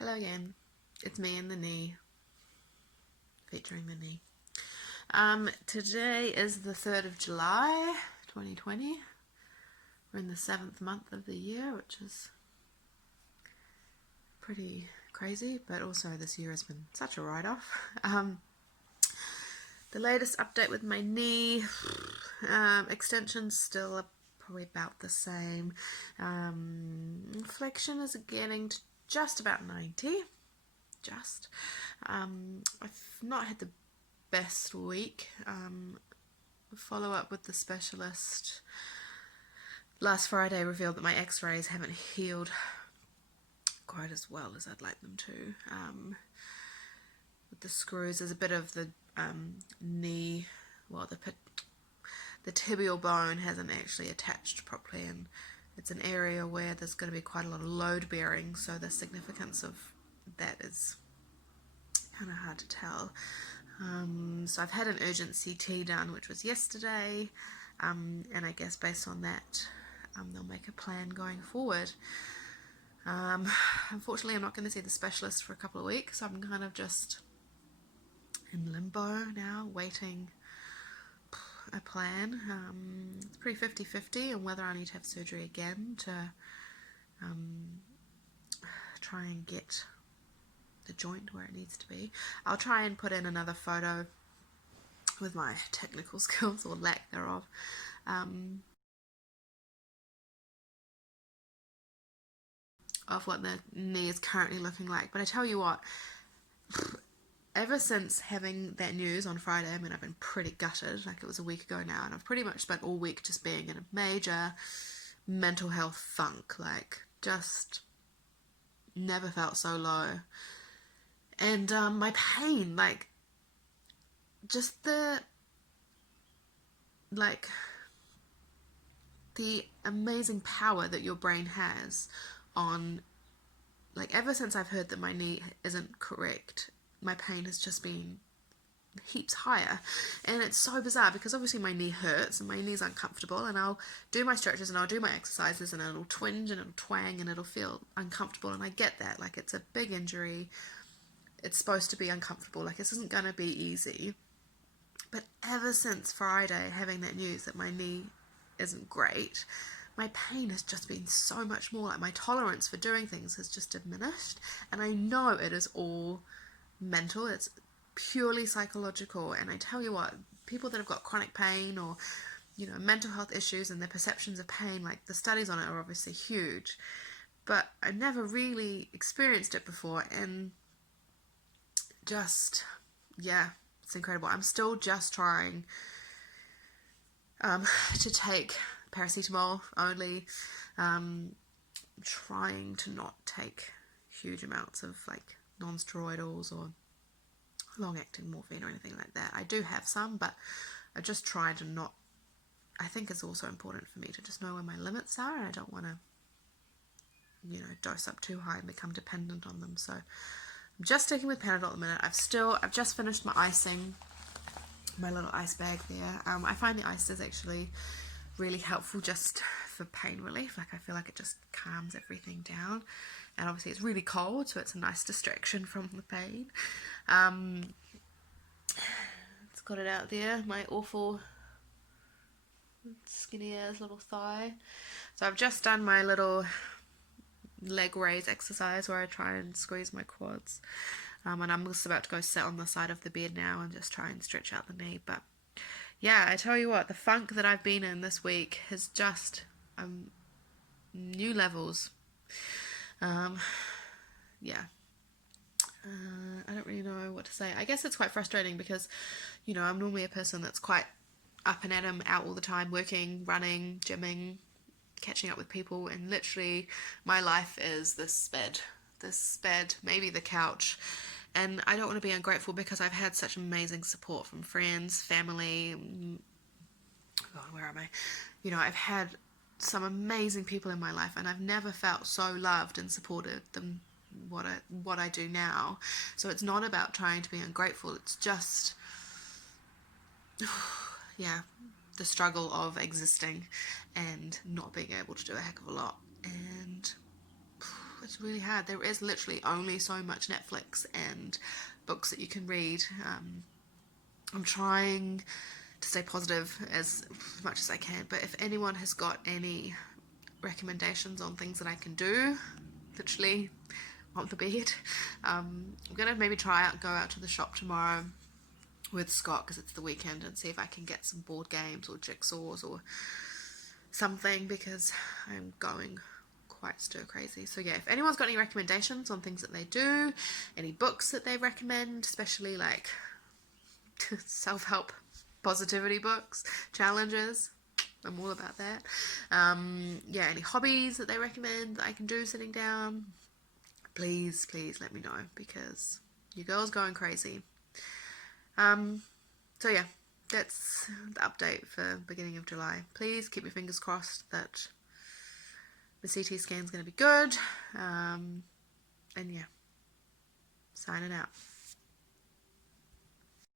Hello again. It's me and the knee, featuring the knee. Today is the 3rd of July, 2020. We're in the 7th month of the year, which is pretty crazy, but also this year has been such a write-off. The latest update with my knee, extensions still are probably about the same. Flexion is getting to just about 90. I've not had the best week. Follow up with the specialist last Friday revealed that my x-rays haven't healed quite as well as I'd like them to. With the screws, there's a bit of the knee, well, the tibial bone hasn't actually attached properly, and it's an area where there's going to be quite a lot of load bearing, so the significance of that is kind of hard to tell. So I've had an urgent CT done, which was yesterday, and I guess based on that, they'll make a plan going forward. Unfortunately, I'm not going to see the specialist for a couple of weeks, so I'm kind of just in limbo now, waiting a plan. It's pretty 50-50 on whether I need to have surgery again to try and get the joint where it needs to be. I'll try and put in another photo with my technical skills or lack thereof. Of what the knee is currently looking like. But I tell you what, ever since having that news on Friday, I mean, I've been pretty gutted. Like, it was a week ago now, and I've pretty much spent all week just being in a major mental health funk. Like, just never felt so low. And my pain, like, just the amazing power that your brain has on, like, ever since I've heard that my knee isn't correct, my pain has just been heaps higher. And it's so bizarre because obviously my knee hurts and my knee's uncomfortable, and I'll do my stretches and I'll do my exercises and it'll twinge and it'll twang and it'll feel uncomfortable, and I get that. Like, it's a big injury, it's supposed to be uncomfortable, like, this isn't gonna be easy. But ever since Friday, having that news that my knee isn't great, my pain has just been so much more. Like, my tolerance for doing things has just diminished, and I know it is all mental. It's purely psychological. And I tell you what, people that have got chronic pain or, you know, mental health issues and their perceptions of pain, like, the studies on it are obviously huge, but I never really experienced it before, and just, yeah, it's incredible. I'm still just trying to take paracetamol only, trying to not take huge amounts of, like, non-steroidals or long-acting morphine or anything like that. I do have some, but I just try to not. I think it's also important for me to just know where my limits are, and I don't want to, you know, dose up too high and become dependent on them. So I'm just sticking with Panadol at the minute. I've just finished my icing, my little ice bag there. I find the ice is actually really helpful just for pain relief. Like, I feel like it just calms everything down, and obviously it's really cold, so it's a nice distraction from the pain. It's got it out there, my awful skinny ass little thigh. So I've just done my little leg raise exercise where I try and squeeze my quads, and I'm just about to go sit on the side of the bed now and just try and stretch out the knee. But yeah, I tell you what, the funk that I've been in this week has just new levels. Yeah. I don't really know what to say. I guess it's quite frustrating because, you know, I'm normally a person that's quite up and at 'em, out all the time, working, running, gymming, catching up with people, and literally my life is this bed, maybe the couch. And I don't want to be ungrateful because I've had such amazing support from friends, family. God, where am I? You know, I've had some amazing people in my life, and I've never felt so loved and supported than what I do now. So it's not about trying to be ungrateful. It's just, yeah, the struggle of existing and not being able to do a heck of a lot. And it's really hard. There is literally only so much Netflix and books that you can read. I'm trying to stay positive as much as I can, but if anyone has got any recommendations on things that I can do, literally on the bed, I'm gonna maybe go out to the shop tomorrow with Scott because it's the weekend and see if I can get some board games or jigsaws or something, because I'm going quite stir crazy. So yeah, if anyone's got any recommendations on things that they do, any books that they recommend, especially like self-help positivity books, challenges, I'm all about that. Yeah, any hobbies that they recommend that I can do sitting down, please let me know, because your girl's going crazy. So yeah, that's the update for beginning of July. Please keep your fingers crossed that the CT scan's going to be good. And yeah, signing out.